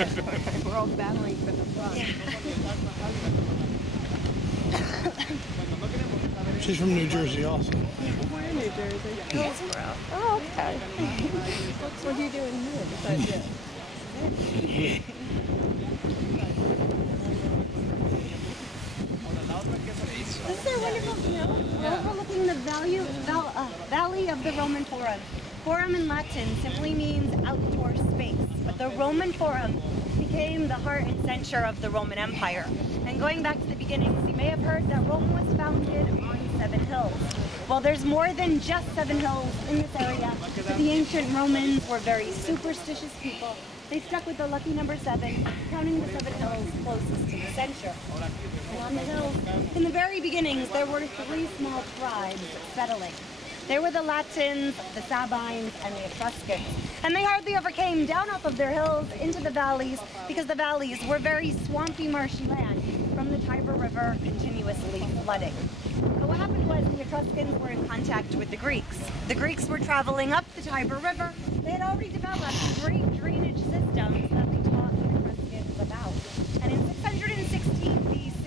We're all battling for the front. She's from New Jersey also. We're in New Jersey. Hillsborough. Oh, okay. What are you doing here besides this? This is a wonderful view overlooking the Valley of the Roman Forum. Forum in Latin simply means outdoor space, but the Roman Forum became the heart and center of the Roman Empire. And going back to the beginnings, you may have heard that Rome was founded on 7 hills. Well, there's more than just 7 hills in this area. The ancient Romans were very superstitious people. They stuck with the lucky number 7, counting the 7 hills closest to the center. And on the hills, in the very beginnings, there were 3 small tribes settling. There were the Latins, the Sabines, and the Etruscans. And they hardly ever came down off of their hills into the valleys because the valleys were very swampy, marshy land from the Tiber River continuously flooding. But what happened was the Etruscans were in contact with the Greeks. The Greeks were traveling up the Tiber River. They had already developed great drainage systems that they taught the Etruscans about. And in 616 BC,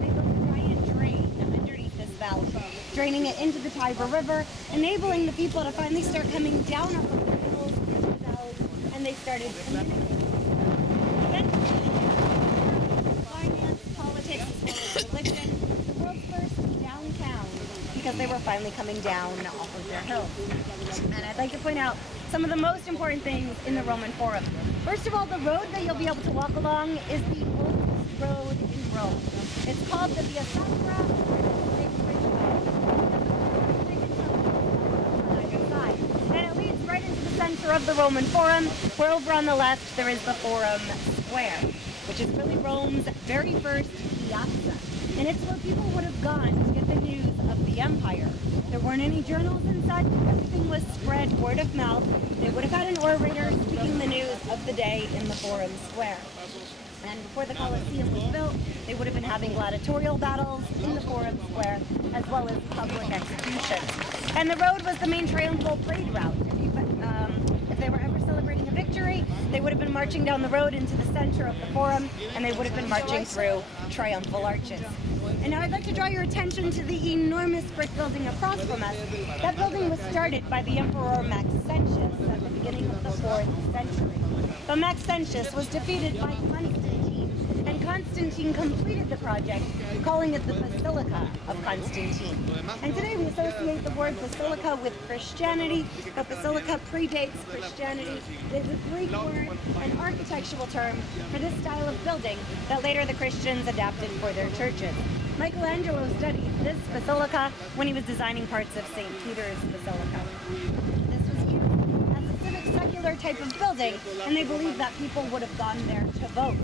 they built a giant drain underneath this valley, draining it into the Tiber River, enabling the people to finally start coming down off of the hills into the valley, and they started communicating. Eventually, finance, politics, as well as religion, the world's first downtown, because they were finally coming down off of their hills. And I'd like to point out some of the most important things in the Roman Forum. First of all, the road that you'll be able to walk along is the oldest road in Rome. It's called the Via Sacra, and it leads right into the center of the Roman Forum, where over on the left there is the Forum Square, which is really Rome's very first piazza. And it's where people would have gone to get the news of the empire. There weren't any journals and such. Everything was spread word of mouth. They would have had an orator speaking the news of the day in the Forum Square. And before the Colosseum was built, they would have been having gladiatorial battles in the Forum Square, as well as public executions. And the road was the main triumphal parade route. If they were ever celebrating a victory, they would have been marching down the road into the center of the Forum, and they would have been marching through triumphal arches. And now I'd like to draw your attention to the enormous brick building across from us. That building was started by the Emperor Maxentius at the beginning of the 4th century. But Maxentius was defeated by Constantine, and Constantine completed the project, calling it the Basilica of Constantine. And today we associate the word basilica with Christianity, but basilica predates Christianity. It is a Greek word, an architectural term for this style of building that later the Christians adapted for their churches. Michelangelo studied this basilica when he was designing parts of St. Peter's Basilica. This was used as a civic secular type of building, and they believed that people would have gone there to vote.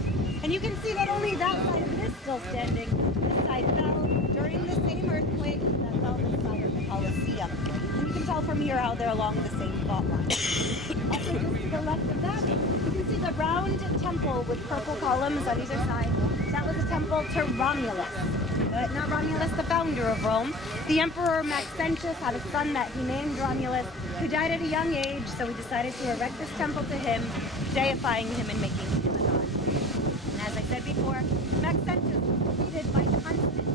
And you can see that only that side of it is still standing. This side fell during the same earthquake that fell this side of the Colosseum. And you can tell from here how they're along the same fault line. Also, just to the left of that, you can see the round temple with purple columns on either side. That was a temple to Romulus. But not Romulus, the founder of Rome. The Emperor Maxentius had a son that he named Romulus, who died at a young age, so he decided to erect this temple to him, deifying him and making him a god. And as I said before, Maxentius was defeated by Constantine.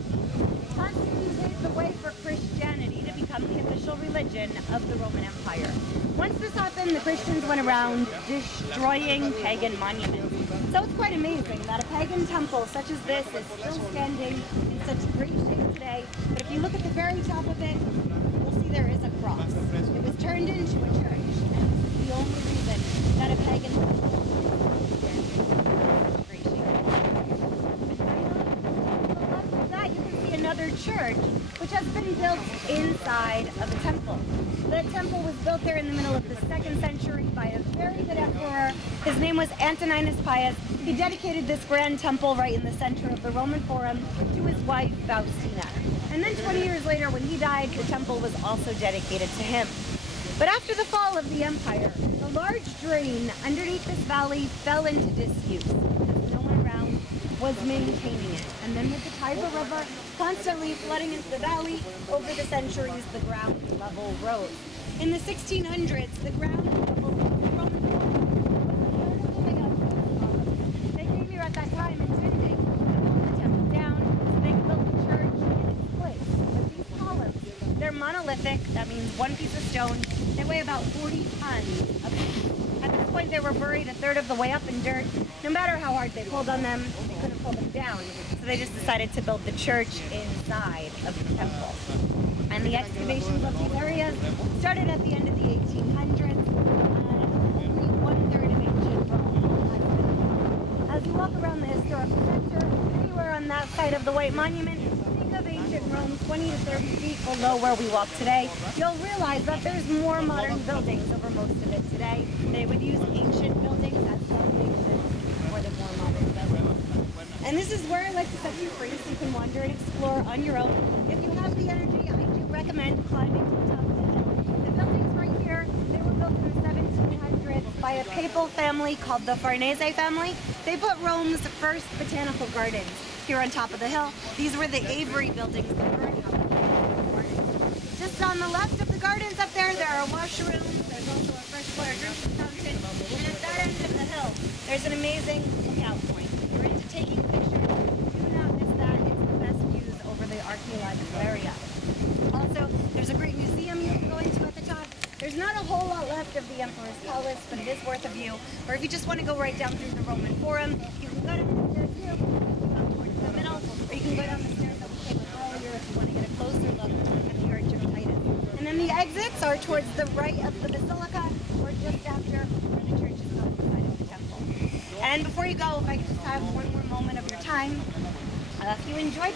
Constantine paved the way for Christianity to become the official religion of the Roman Empire. Once this happened, the Christians went around destroying pagan monuments. So it's quite amazing that a pagan temple such as this is still standing in such great shape today. But if you look at the very top of it, you'll see there is a cross. It was turned into a church, and this is the only reason that a pagan temple is standing in such great shape. To the left of that, you can see another church, which has been built inside of a temple. The temple was built there in the middle of the 2nd century by a very good emperor. His name was Antoninus Pius. He dedicated this grand temple right in the center of the Roman Forum to his wife Faustina. And then 20 years later, when he died, the temple was also dedicated to him. But after the fall of the empire, the large drain underneath this valley fell into disuse because no one around was maintaining it. And then with the Tiber River constantly flooding into the valley, over the centuries, the ground level rose. In the 1600s, the ground level of the Roman Forum was a third of the way up thick. That means one piece of stone. They weigh about 40 tons a piece. At this point, they were buried a third of the way up in dirt. No matter how hard they pulled on them, they couldn't pull them down. So they just decided to build the church inside of the temple. And the excavations of these areas started at the end of the 1800s, and only one-third of ancient Rome has been found. As you walk around the historical center, anywhere on that side of the White Monument, think of ancient Rome 20 to 30 feet below where we walk today. You'll realize that there's more modern buildings over most of it today. They would use ancient buildings as foundations for the more modern buildings. And this is where I like to set you free so you can wander and explore on your own. If you have the energy, I do recommend climbing to the top of the hill. The buildings right here, they were built in the 1700s by a papal family called the Farnese family. They put Rome's first botanical gardens here on top of the hill. These were the Avery buildings that were on top of the hill. Just on the left of the gardens up there, there are washrooms. There's also a freshwater drinking fountain. And at that end of the hill, there's an amazing lookout point. If you're into taking pictures, do not miss that. It's the best views over the archaeological area. Also, there's a great museum you can go into at the top. There's not a whole lot left of the Emperor's Palace, but it is worth a view. Or if you just want to go right down through the Roman Forum, you can go down the stairs here, go towards the middle, or you can go down the stairs that we came up earlier if you want to get a closer look at the Arch of Titus. And then the exits are towards the right of the Basilica, or just after where the church is on the side of the temple. And before you go, if I could just have one more moment of your time, if you enjoyed the